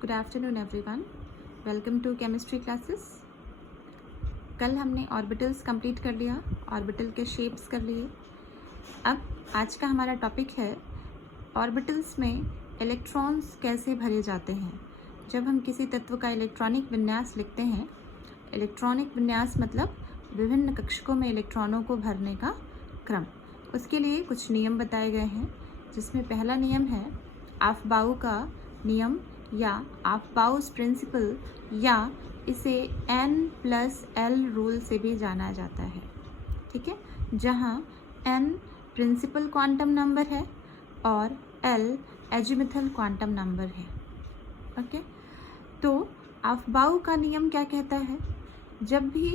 Good afternoon everyone, welcome to chemistry classes. कल हमने orbitals complete कर लिया, ऑर्बिटल के शेप्स कर लिए। अब आज का हमारा टॉपिक है ऑर्बिटल्स में इलेक्ट्रॉन्स कैसे भरे जाते हैं। जब हम किसी तत्व का इलेक्ट्रॉनिक विन्यास लिखते हैं, इलेक्ट्रॉनिक विन्यास मतलब विभिन्न कक्षकों में इलेक्ट्रॉनों को भरने का क्रम, उसके लिए कुछ नियम बताए गए हैं, जिसमें पहला नियम है ऑफबाउ का नियम या ऑफबाउस प्रिंसिपल, या इसे N+L रूल से भी जाना जाता है। ठीक है, जहाँ N प्रिंसिपल क्वांटम नंबर है और L एजिमुथल क्वांटम नंबर है। ओके, तो ऑफबाउ का नियम क्या कहता है? जब भी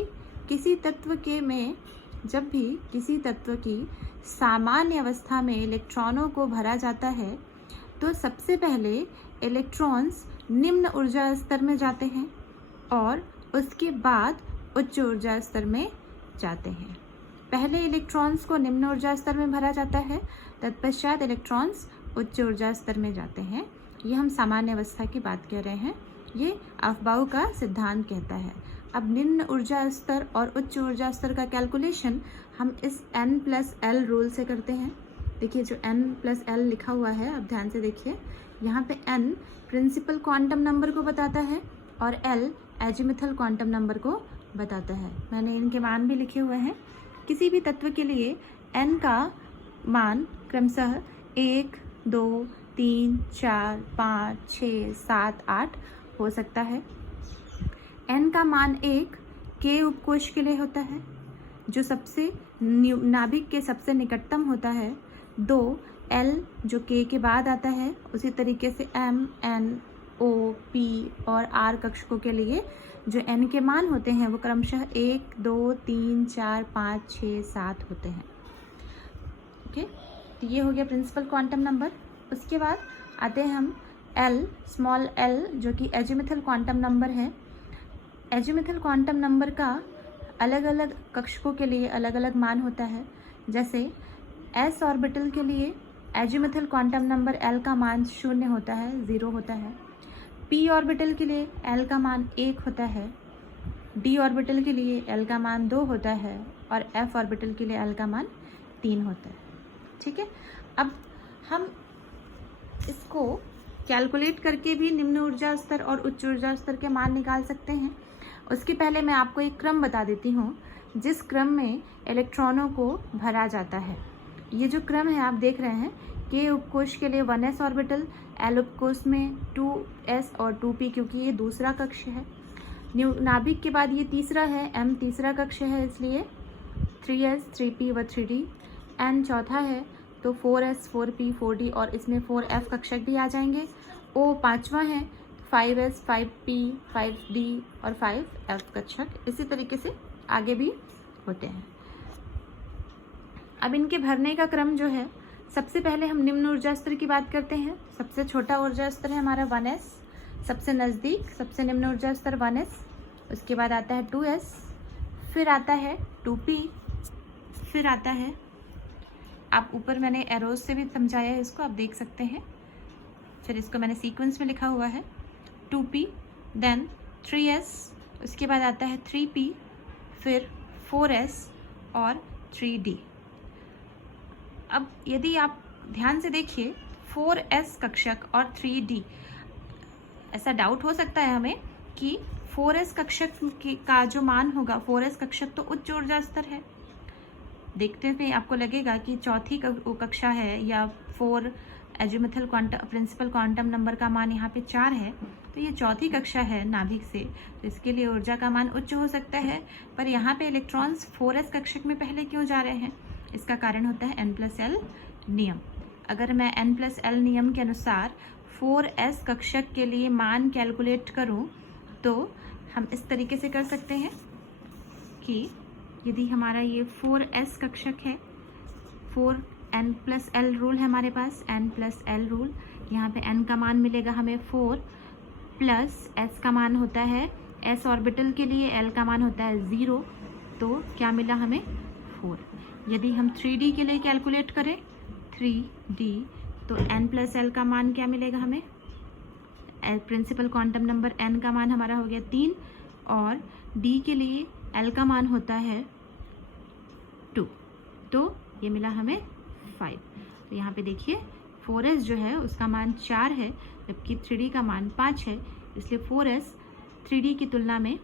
किसी तत्व की सामान्य अवस्था में इलेक्ट्रॉनों को भरा जाता है, तो सबसे पहले इलेक्ट्रॉन्स निम्न ऊर्जा स्तर में जाते हैं और उसके बाद उच्च ऊर्जा स्तर में जाते हैं। पहले इलेक्ट्रॉन्स को निम्न ऊर्जा स्तर में भरा जाता है, तत्पश्चात इलेक्ट्रॉन्स उच्च ऊर्जा स्तर में जाते हैं। ये हम सामान्य अवस्था की बात कर रहे हैं, ये ऑफबाउ का सिद्धांत कहता है। अब निम्न ऊर्जा स्तर और उच्च ऊर्जा स्तर का कैलकुलेशन हम इस N+L रूल से करते हैं। देखिए, जो N+L लिखा हुआ है, अब ध्यान से देखिए, यहाँ पे N प्रिंसिपल क्वांटम नंबर को बताता है और L एजिमुथल क्वांटम नंबर को बताता है। मैंने इनके मान भी लिखे हुए हैं। किसी भी तत्व के लिए N का मान क्रमशः 1, 2, 3, 4, 5, 6, 7, 8 हो सकता है। N का मान 1 K उपकोष के लिए होता है, जो सबसे नाभिक के सबसे निकटतम होता है। 2 L जो K के बाद आता है। उसी तरीके से M, N, O, P और R कक्षकों के लिए जो N के मान होते हैं वो क्रमशः 1, 2, 3, 4, 5, 6, 7 होते हैं। ओके, तो ये हो गया प्रिंसिपल क्वांटम नंबर। उसके बाद आते हैं हम L, स्मॉल l, जो कि एजिमुथल क्वांटम नंबर है। एजिमुथल क्वांटम नंबर का अलग अलग कक्षकों के लिए अलग अलग मान होता है। जैसे S ऑर्बिटल के लिए एजिमुथल क्वांटम नंबर L का मान 0 होता है, 0 होता है। P ऑर्बिटल के लिए L का मान 1 होता है। D ऑर्बिटल के लिए L का मान 2 होता है और F ऑर्बिटल के लिए L का मान 3 होता है। ठीक है, अब हम इसको कैलकुलेट करके भी निम्न ऊर्जा स्तर और उच्च ऊर्जा स्तर के मान निकाल सकते हैं। उसके पहले मैं आपको एक क्रम बता देती हूँ, जिस क्रम में इलेक्ट्रॉनों को भरा जाता है। ये जो क्रम है आप देख रहे हैं, K उपकोष के लिए 1s ऑर्बिटल, L उपकोष में 2s और 2p, क्योंकि ये दूसरा कक्ष है। नाभिक के बाद ये तीसरा है, M तीसरा कक्ष है, इसलिए 3s, 3p व 3d। N चौथा है, तो 4s, 4p, 4d और इसमें 4f कक्षक भी आ जाएंगे। O पाँचवा है, 5s, 5p, 5d और 5f कक्षक। इसी तरीके से आगे भी होते हैं। अब इनके भरने का क्रम जो है, सबसे पहले हम निम्न ऊर्जा स्तर की बात करते हैं। सबसे छोटा ऊर्जा स्तर है हमारा 1s, सबसे नज़दीक सबसे निम्न ऊर्जा स्तर 1s। उसके बाद आता है 2s, फिर आता है 2p, फिर आता है, आप ऊपर मैंने एरोज से भी समझाया है इसको, आप देख सकते हैं। फिर इसको मैंने सीक्वेंस में लिखा हुआ है, 2p, देन 3s, उसके बाद आता है 3p, फिर 4s और 3d। अब यदि आप ध्यान से देखिए, 4s कक्षक और 3d, ऐसा डाउट हो सकता है हमें कि 4s कक्षक का जो मान होगा, 4s कक्षक तो उच्च ऊर्जा स्तर है। देखते हुए आपको लगेगा कि चौथी कक्षा है, या 4 azimuthal quantum principal quantum number का मान यहाँ पे 4 है, तो ये चौथी कक्षा है नाभिक से, तो इसके लिए ऊर्जा का मान उच्च हो सकता है। पर यहाँ पे इलेक्ट्रॉन्स 4s कक्षक में पहले क्यों जा रहे हैं? इसका कारण होता है N+L नियम। अगर मैं N+L नियम के अनुसार 4s कक्षक के लिए मान कैलकुलेट करूं, तो हम इस तरीके से कर सकते हैं कि यदि हमारा ये 4s कक्षक है, 4N+L रूल है हमारे पास, N+L रूल, यहाँ पे N का मान मिलेगा हमें 4 प्लस S का मान होता है, S ऑर्बिटल के लिए L का मान होता है 0, तो क्या मिला हमें 4। यदि हम 3D के लिए कैलकुलेट करें, 3D, तो N+L का मान क्या मिलेगा हमें? प्रिंसिपल क्वांटम नंबर n का मान हमारा हो गया 3 और d के लिए l का मान होता है 2, तो ये मिला हमें 5। तो यहाँ पे देखिए 4s जो है उसका मान 4 है, जबकि 3d का मान 5 है, इसलिए 4s 3d की तुलना में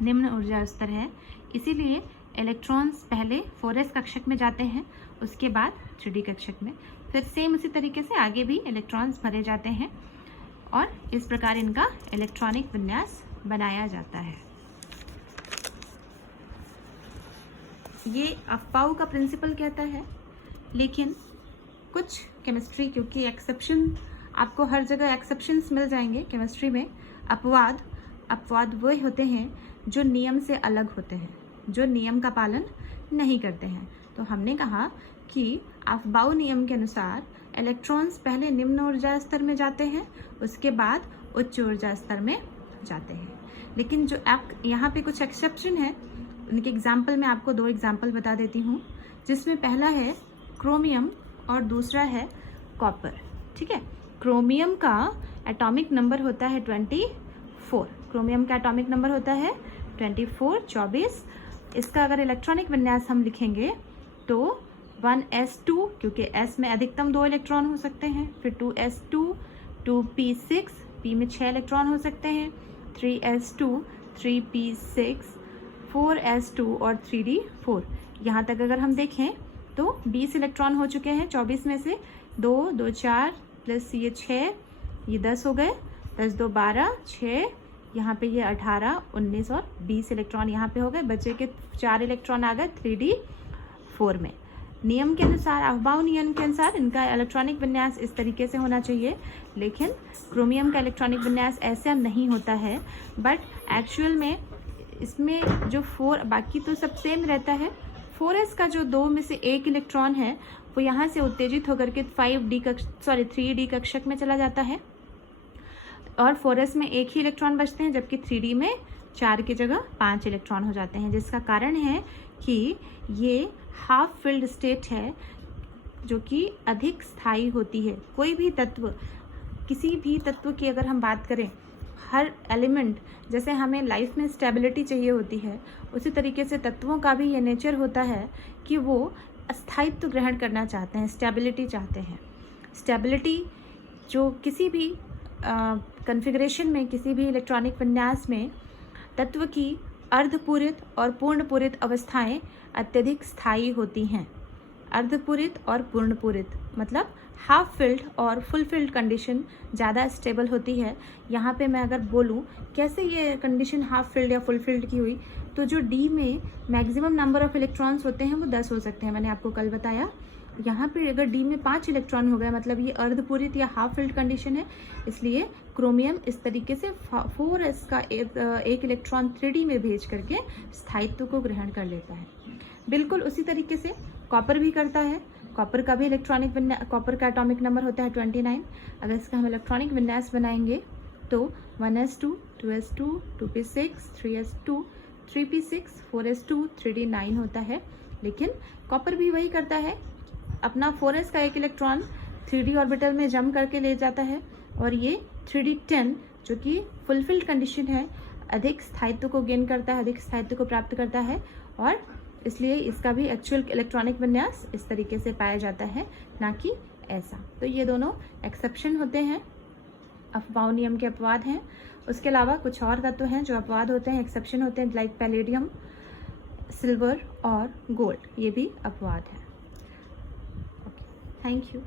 निम्न ऊर्जा स्तर है। इसीलिए इलेक्ट्रॉन्स पहले 4s कक्षक में जाते हैं, उसके बाद 3d कक्षक में, फिर सेम उसी तरीके से आगे भी इलेक्ट्रॉन्स भरे जाते हैं और इस प्रकार इनका इलेक्ट्रॉनिक विन्यास बनाया जाता है। ये अफबाउ का प्रिंसिपल कहता है, लेकिन कुछ केमिस्ट्री, क्योंकि एक्सेप्शन आपको हर जगह एक्सेप्शंस मिल जाएंगे केमिस्ट्री में, अपवाद वो होते हैं जो नियम से अलग होते हैं, जो नियम का पालन नहीं करते हैं। तो हमने कहा कि अफबाउ नियम के अनुसार इलेक्ट्रॉन्स पहले निम्न ऊर्जा स्तर में जाते हैं, उसके बाद उच्च ऊर्जा स्तर में जाते हैं। लेकिन जो यहाँ पे कुछ एक्सेप्शन है, उनके एग्जाम्पल में आपको 2 एग्जाम्पल बता देती हूँ, जिसमें पहला है क्रोमियम और दूसरा है कॉपर। ठीक है, क्रोमियम का एटॉमिक नंबर होता है 24। क्रोमियम का एटॉमिक नंबर होता है 24। इसका अगर इलेक्ट्रॉनिक विन्यास हम लिखेंगे तो 1s2, क्योंकि s में अधिकतम 2 इलेक्ट्रॉन हो सकते हैं, फिर 2s2, 2p6, p में 6 इलेक्ट्रॉन हो सकते हैं, 3s2, 3p6, 4s2 और 3d4। यहाँ तक अगर हम देखें तो 20 इलेक्ट्रॉन हो चुके हैं। 24 में से 2, 2 4 प्लस ये 6, ये 10 हो गए, 10 2 12, 6, यहाँ पे ये 18, 19 और 20 इलेक्ट्रॉन यहाँ पे हो गए। बचे के 4 इलेक्ट्रॉन आ गए 3d4 में। नियम के अनुसार, अफबाउ नियम के अनुसार इनका इलेक्ट्रॉनिक विन्यास इस तरीके से होना चाहिए, लेकिन क्रोमियम का इलेक्ट्रॉनिक विन्यास ऐसा नहीं होता है। बट एक्चुअल में इसमें जो 4, बाकी तो सब सेम रहता है। 4s का जो 2 में से 1 इलेक्ट्रॉन है वो यहाँ से उत्तेजित होकर के 3d कक्षक में चला जाता है और 4s में 1 ही इलेक्ट्रॉन बचते हैं, जबकि 3d में 4 की जगह 5 इलेक्ट्रॉन हो जाते हैं, जिसका कारण है कि ये हाफ फिल्ड स्टेट है जो कि अधिक स्थायी होती है। कोई भी तत्व, किसी भी तत्व की अगर हम बात करें, हर एलिमेंट, जैसे हमें लाइफ में स्टेबिलिटी चाहिए होती है, उसी तरीके से तत्वों का भी ये नेचर होता है कि वो स्थायित्व ग्रहण करना चाहते हैं, स्टेबिलिटी चाहते हैं। स्टेबिलिटी जो किसी भी कॉन्फ़िगरेशन में, किसी भी इलेक्ट्रॉनिक विन्यास में तत्व की अर्धपूरित और पूर्णपूरित अवस्थाएं अत्यधिक स्थायी होती हैं। अर्धपूरित और पूर्णपूरित मतलब हाफ फिल्ड और फुल फिल्ड कंडीशन ज़्यादा स्टेबल होती है। यहाँ पे मैं अगर बोलूँ कैसे ये कंडीशन हाफ फिल्ड या फुल फिल्ड की हुई, तो जो डी में मैक्सिमम नंबर ऑफ इलेक्ट्रॉन्स होते हैं वो 10 हो सकते हैं, मैंने आपको कल बताया। यहाँ पे अगर डी में 5 इलेक्ट्रॉन हो गए, मतलब ये अर्धपूरित या हाफ फिल्ड कंडीशन है, इसलिए क्रोमियम इस तरीके से 4s का एक इलेक्ट्रॉन 3d में भेज करके स्थायित्व को ग्रहण कर लेता है। बिल्कुल उसी तरीके से कॉपर भी करता है। कॉपर का भी कॉपर का एटॉमिक नंबर होता है 29। अगर इसका हम इलेक्ट्रॉनिक विन्यास बनाएंगे तो 1s2, 2s2, 2p6, 3s2, 3p6, 4s2, 3d9 होता है। लेकिन कॉपर भी वही करता है, अपना 4s का एक इलेक्ट्रॉन 3d ऑर्बिटल में जम करके ले जाता है और ये 3d10 जो कि फुलफिल्ड कंडीशन है, अधिक स्थायित्व को गेन करता है, अधिक स्थायित्व को प्राप्त करता है, और इसलिए इसका भी एक्चुअल इलेक्ट्रॉनिक विन्यास इस तरीके से पाया जाता है, ना कि ऐसा। तो ये दोनों एक्सेप्शन होते हैं, अफबाउ नियम के अपवाद हैं। उसके अलावा कुछ और तत्व हैं जो अपवाद होते हैं, एक्सेप्शन होते हैं, लाइक पैलेडियम, सिल्वर और गोल्ड, ये भी अपवाद है। Okay, thank you.